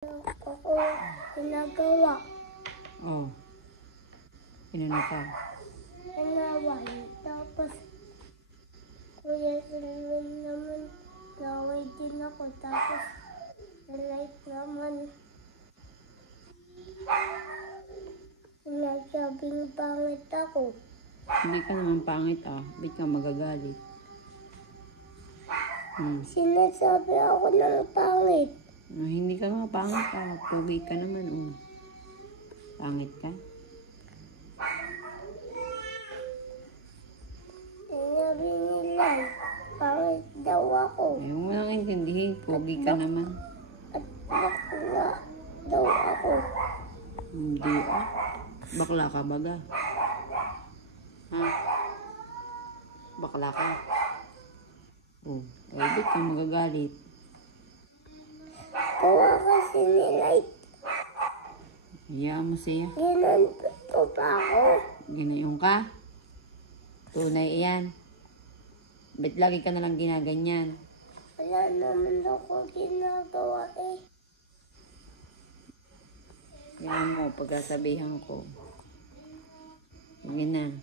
Ako ginagawa. Oh. Inano ka? Inaway. Tapos, Kuya Selwyn naman, naway din ako. Tapos, nalight naman. Sinasabing pangit ako. Hindi ka naman pangit ah. Ba't ka magagalit? Sinasabi ako ng pangit. Hindi ka nga pangit ah. Pugi ka naman oh. Pangit ka? Sinabi nila, pangit daw ako. Ayaw mo lang intindihin. Pugi ka naman. At bakla daw ako. Hindi ah. Bakla ka baga? Ha? Bakla ka? Oh. Ay, ba't ka magagalit? Gawa kasi nilight. Hayaan mo siya. Ginanto pa ako. Ginayong ka? Tunay yan. Ba't lagi ka nalang ginaganyan? Wala naman ako ginagawa eh. Hayaan mo, pagkasabihan ko. Sige na.